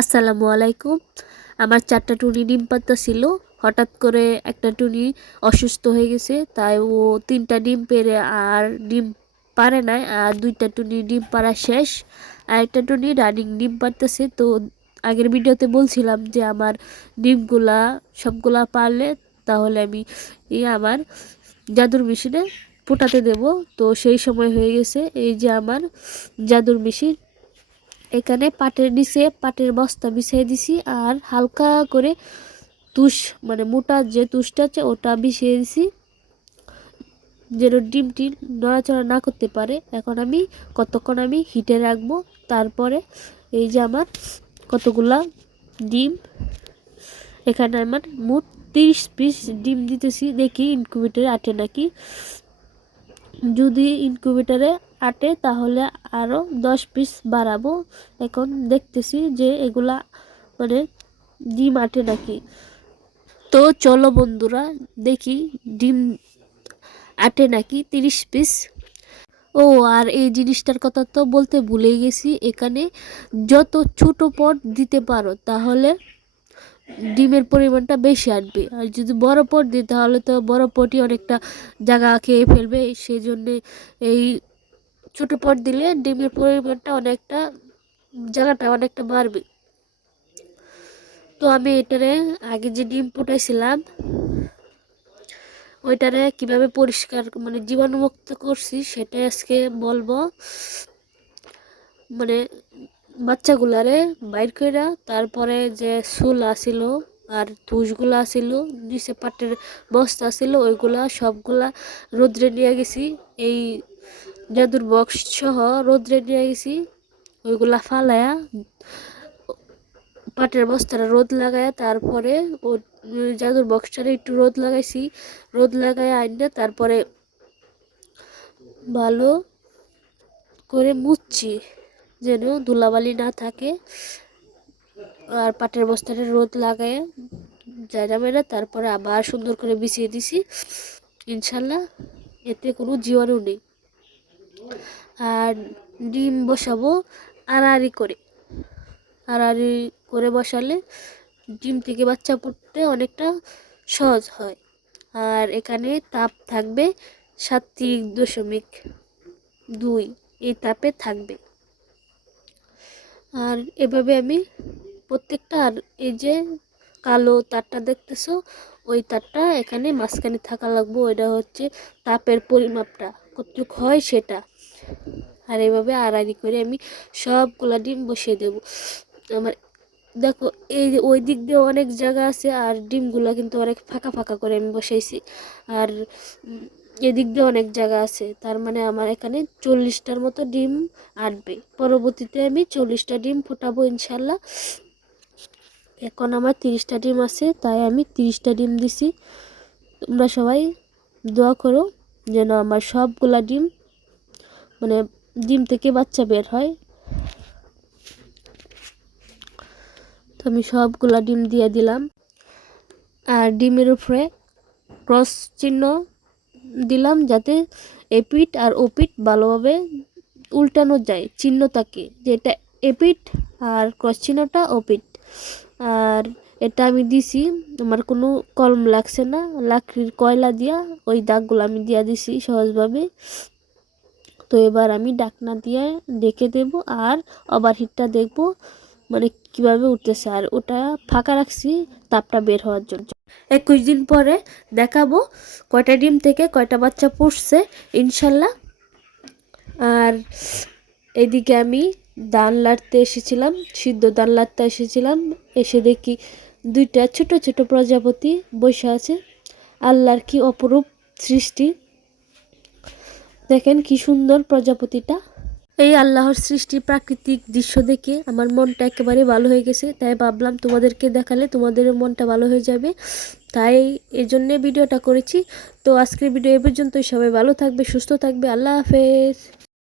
আসসালামু আলাইকুম। আমার চারটা টুনি ডিম পাতা ছিল। হঠাৎ করে একটা টুনি অসুস্থ হয়ে গেছে, তাই ও তিনটা ডিম পেরে আর ডিম পারে নাই, আর দুইটা টুনি ডিম পাড়া শেষ। আর একটা টুনি রানিং ডিম পারতেছে। তো আগের ভিডিওতে বলছিলাম যে আমার ডিমগুলা সবগুলা পারলে তাহলে আমি আমার জাদুর মেশিনে ফোটাতে দেব। তো সেই সময় হয়ে গেছে। এই যে আমার জাদুর মেশিন এখানে পাটের নিচে পাটের বস্তা বিছিয়ে দিছি আর হালকা করে তুষ মানে মোটা যে তুষটা আছে ওটা বিছিয়ে দিছি। যেন ডিমটি নড়াচড়া না করতে পারে। এখন আমি কতক্ষণ আমি হিটে রাখব? তারপরে এই যে আমার কতগুলা ডিম, এখানে আমার মোট তিরিশ পিস ডিম দিতেছি। দেখি ইনকিউবেটারে আটে নাকি? যদি ইনকিউবেটারে আটে, তাহলে আরও দশ পিস বাড়াবো। এখন দেখতেছি যে এগুলা মানে ডিম আটে নাকি। তো চলো বন্ধুরা, দেখি ডিম আটে নাকি তিরিশ পিস ও, আর এই জিনিসটার কথা তো বলতে ভুলে গেছি। এখানে যত ছোট পট দিতে পারো, তাহলে ডিমের পরিমাণটা বেশি আসবে আর যদি বড় পট দিই, তাহলে তো বড় পটই অনেকটা জায়গা খেয়ে ফেলবে। সেই জন্যে এই ছোটো পট দিলে ডিমের পরিমাণটা অনেকটা, জায়গাটা অনেকটা বাড়বে। তো আমি এটারে আগে যে ডিম ফুটাইছিলাম, ওইটারে কীভাবে পরিষ্কার মানে জীবাণুমুক্ত করছি সেটাই আজকে বলব। মানে বাচ্চাগুলারে বাইর করে তারপরে যে চুল আসিল আর তুষগুলো আসিল নিচে পাটের বস্তা আসিল ওইগুলা সবগুলা রোদ্রে নিয়ে গেছি। এই জাদুর বক্স সহ রোদ্রে নিয়ে গেছি। ওইগুলা ফালায়া, পাটের বস্তাটা রোদ লাগায়, তারপরে ও জাদুর বক্সটারে একটু রোদ লাগাইছি। রোদ লাগায় আইনা তারপরে ভালো করে মুছছি, যেন ধুলাবালি না থাকে। আর পাটের বস্তাটা রোদ লাগায় জায়গা মেরে তারপরে আবার সুন্দর করে বিছিয়ে দিছি। ইনশাল্লাহ এতে কোনো জীবাণু নেই। আর ডিম বসাবো, আড়াআড়ি করে। আড়াআড়ি করে বসালে ডিম থেকে বাচ্চা পড়তে অনেকটা সহজ হয়। আর এখানে তাপ থাকবে সাত্রিক দশমিক দুই, এই তাপে থাকবে। আর এভাবে আমি প্রত্যেকটা, আর এই যে কালো তারটা দেখতেছো, ওই তারটা এখানে মাঝখানে থাকা লাগবো। ওইটা হচ্ছে তাপের পরিমাপটা। কতটুক হয় সেটা। আর এভাবে আড়াআড়ি করে আমি সবগুলা ডিম বসিয়ে দেব। আমার দেখো, এই যে ওই দিক দিয়ে অনেক জায়গা আছে আর ডিমগুলো কিন্তু অনেক ফাঁকা ফাঁকা করে আমি বসাইছি। আর এদিক দিয়ে অনেক জায়গা আছে, তার মানে আমার এখানে চল্লিশটার মতো ডিম আটবে। পরবর্তীতে আমি চল্লিশটা ডিম ফোটাবো ইনশাল্লাহ এখন আমার তিরিশটা ডিম আছে, তাই আমি তিরিশটা ডিম দিছি। তোমরা সবাই দোয়া করো। যেন আমার সবগুলা ডিম মানে ডিম থেকে বাচ্চা বের হয়। তো আমি সবগুলা ডিম দিয়ে দিলাম। আর ডিমের উপরে ক্রস চিহ্ন দিলাম যাতে এপিট আর ওপিট ভালোভাবে উল্টানো যায়, চিহ্ন থাকে। যে এটা এপিট আর ক্রস চিহ্নটা ওপিট আর এটা আমি দিছি, আমার কোনো কলম লাগছে না। লাকড়ির কয়লা দিয়া ওই দাগগুলো আমি দিয়া দিছি সহজভাবে। তো এবার আমি ডাকনা দিয়ে ডেকে দেব আর ওভারহিটটা দেখব মানে কীভাবে উঠতেছে। আর ওটা ফাঁকা রাখছি, তাপটা বের হওয়ার জন্য। একুশ দিন পরে দেখাবো, কয়টা ডিম থেকে কয়টা বাচ্চা পুষছে, ইনশাল্লাহ। আর এদিকে আমি দান লাড়তে এসেছিলাম, সিদ্ধ দান লাড়তে এসেছিলাম, এসে দেখি দুইটা ছোট ছোট প্রজাপতি বসে আছে। আল্লাহর কি অপরূপ সৃষ্টি? দেখেন কি সুন্দর প্রজাপতিটা। এই আল্লাহর সৃষ্টি প্রাকৃতিক দৃশ্য দেখে আমার মনটা একেবারে ভালো হয়ে গেছে। তাই ভাবলাম তোমাদেরকে দেখালে তোমাদেরও মনটা ভালো হয়ে যাবে। তাই এই জন্যে ভিডিওটা করেছি। তো আজকের ভিডিও এ পর্যন্তই। সবাই ভালো থাকবে, সুস্থ থাকবে। আল্লাহ হাফেজ।